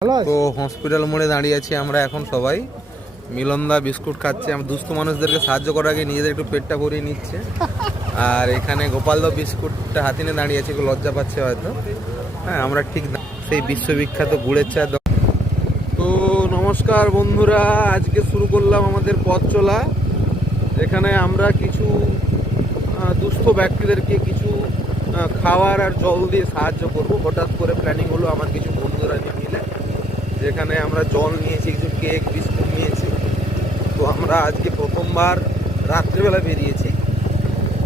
তো হসপিটাল মোড়ে দাঁড়িয়ে আছি আমরা এখন সবাই। মিলনদা বিস্কুট খাচ্ছে, আমরা দুস্থ মানুষদেরকে সাহায্য করার আগে নিজেদের একটু পেটটা ভরিয়ে নিচ্ছে। আর এখানে গোপালদা বিস্কুটটা হাতে নিয়ে দাঁড়িয়ে আছে, একটু লজ্জা পাচ্ছে হয়তো। হ্যাঁ, আমরা ঠিক সেই বিশ্ববিখ্যাত গুড়ের চা। তো নমস্কার বন্ধুরা, আজকে শুরু করলাম আমাদের পথ চলা। এখানে আমরা কিছু দুস্থ ব্যক্তিদেরকে কিছু খাবার আর জল দিয়ে সাহায্য করব। হঠাৎ করে প্ল্যানিং হলো আমার কিছু বন্ধুরা মিলে, যেখানে আমরা জল নিয়েছি, কিছু কেক বিস্কুট নিয়েছি। তো আমরা আজকে প্রথমবার রাত্রিবেলা বেরিয়েছি।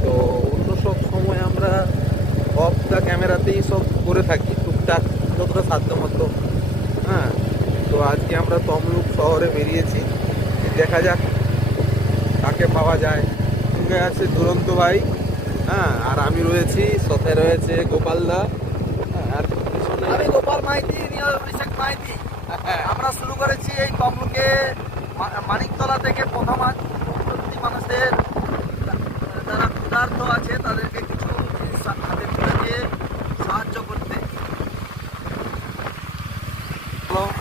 তো অন্য সব সময় আমরা অফ দ্য ক্যামেরাতেই সব করে থাকি টুকটাক যতটা সাধ্যমতো। হ্যাঁ, তো আজকে আমরা তমলুক শহরে বেরিয়েছি, দেখা যাক কাকে পাওয়া যায়। সঙ্গে আছে দুরন্ত ভাই, হ্যাঁ, আর আমি রয়েছি, সাথে রয়েছে গোপালদা, আর আমি গোপাল মাইতি, অভিষেক মাইতি। আমরা শুরু করেছি এই তমলুকে মানিকতলা থেকে প্রথম মানুষদের যারা ক্ষুধার্ত আছে তাদেরকে কিছু জিনিস হাতে তুলে দিয়ে সাহায্য করতে।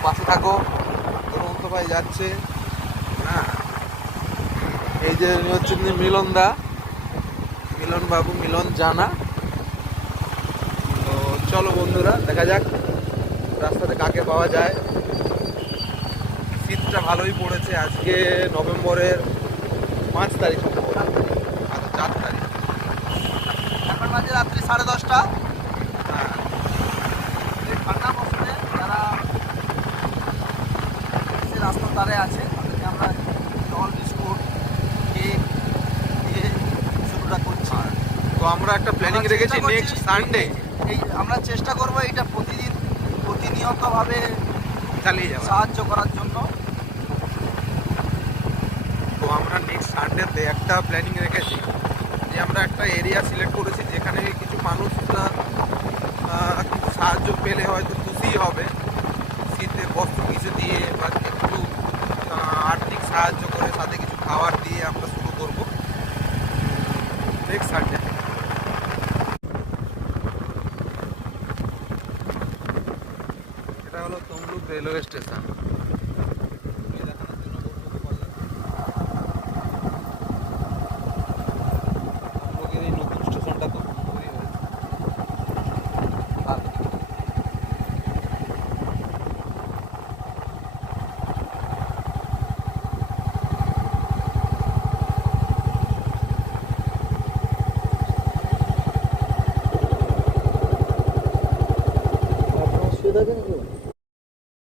পাশে থাকো। দুরন্ত ভাই যাচ্ছে, হ্যাঁ। এই যে হচ্ছে মিলনদা, মিলন বাবু, মিলন জানা। তো চলো বন্ধুরা, দেখা যাক রাস্তাতে কাকে পাওয়া যায়। শীতটা ভালোই পড়েছে। আজকে নভেম্বরের 5 তারিখ, আজ 4 তারিখ। এখন বাজে রাত্রি 10:30। হ্যাঁ, এই ঠান্ডা মৌসুমে যারা রাস্তার ধারে আছে তাদেরকে আমরা জল বিস্কুট কেক দিয়ে শুরুটা করছি। তো আমরা একটা প্ল্যানিং রেখেছি নেক্সট সানডে এই আমরা চেষ্টা করবো এইটা প্রতিনিয়তভাবে চালিয়ে যাওয়া। সাহায্য করার জন্য। তো আমরা নেক্সট সানডেতে একটা প্ল্যানিং রেখেছি যে আমরা একটা এরিয়া সিলেক্ট করেছি যেখানে কিছু মানুষরা কিছু সাহায্য পেলে হয়তো খুশি হবে। শীতের বস্ত্র কিছু দিয়ে বা একটু আর্থিক সাহায্য করে, সাথে কিছু খাবার দিয়ে আমরা শুরু করব নেক্সট সানডে। এটা হলো তমলুক রেলওয়ে স্টেশন।